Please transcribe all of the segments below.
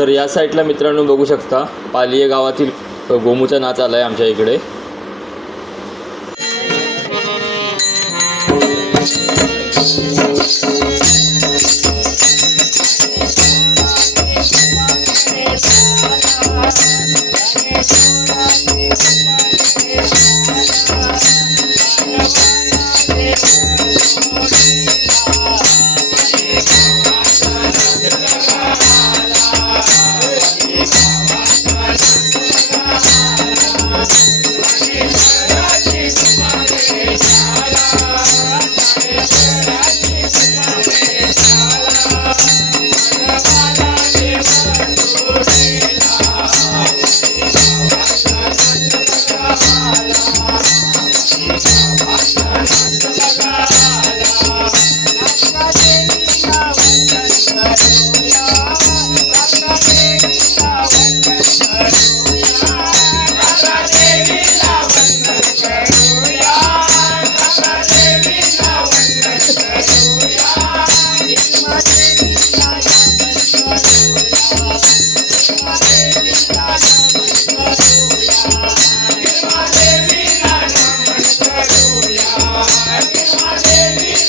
तर या साईडला मित्रांनो बघू शकता पालिये गावातील गोमूचा नाच आला आहे आमच्या इकडे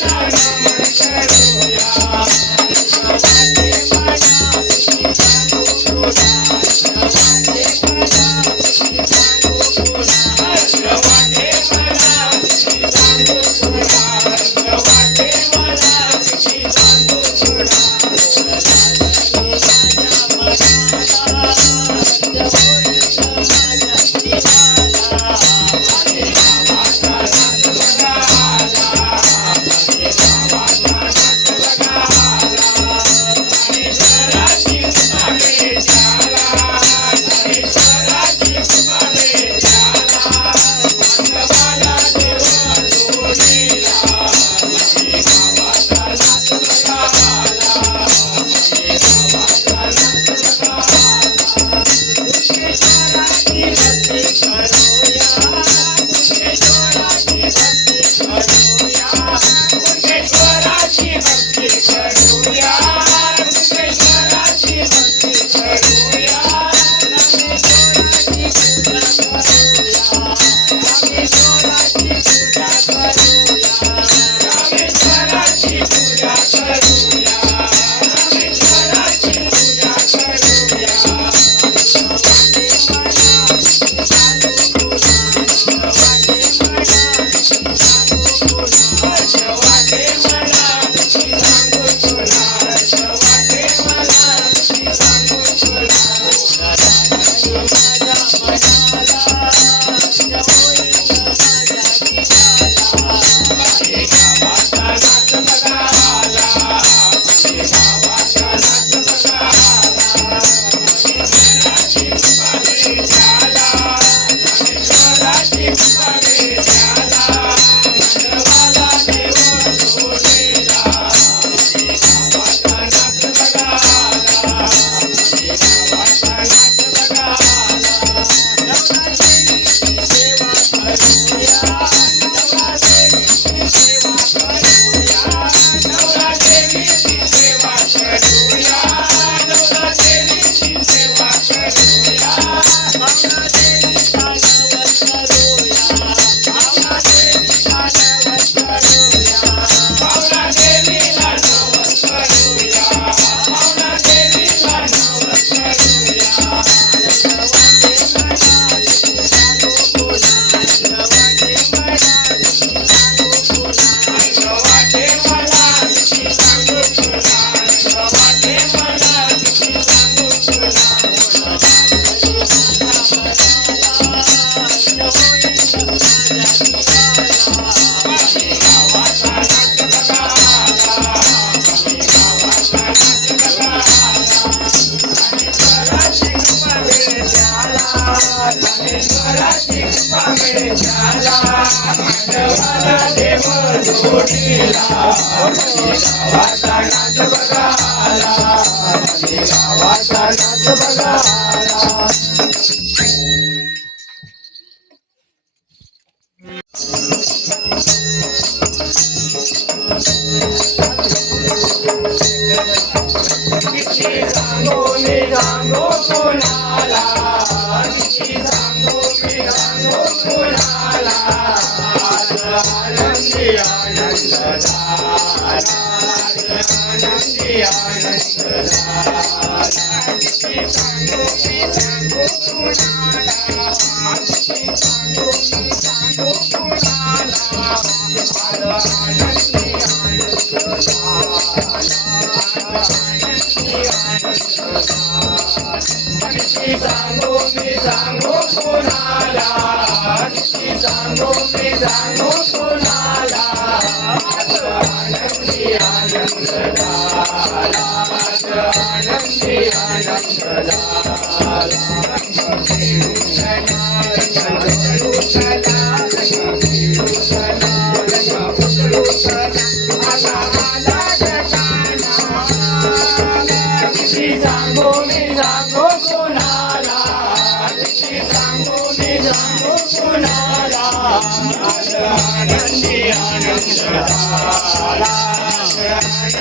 i on my shadow. मला शिंपा मिळाला पांडवाला देव जोडीला गावाचा नाच बघा आला गावाचा नाच बघा आला Oh, Thank you.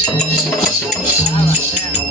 ね。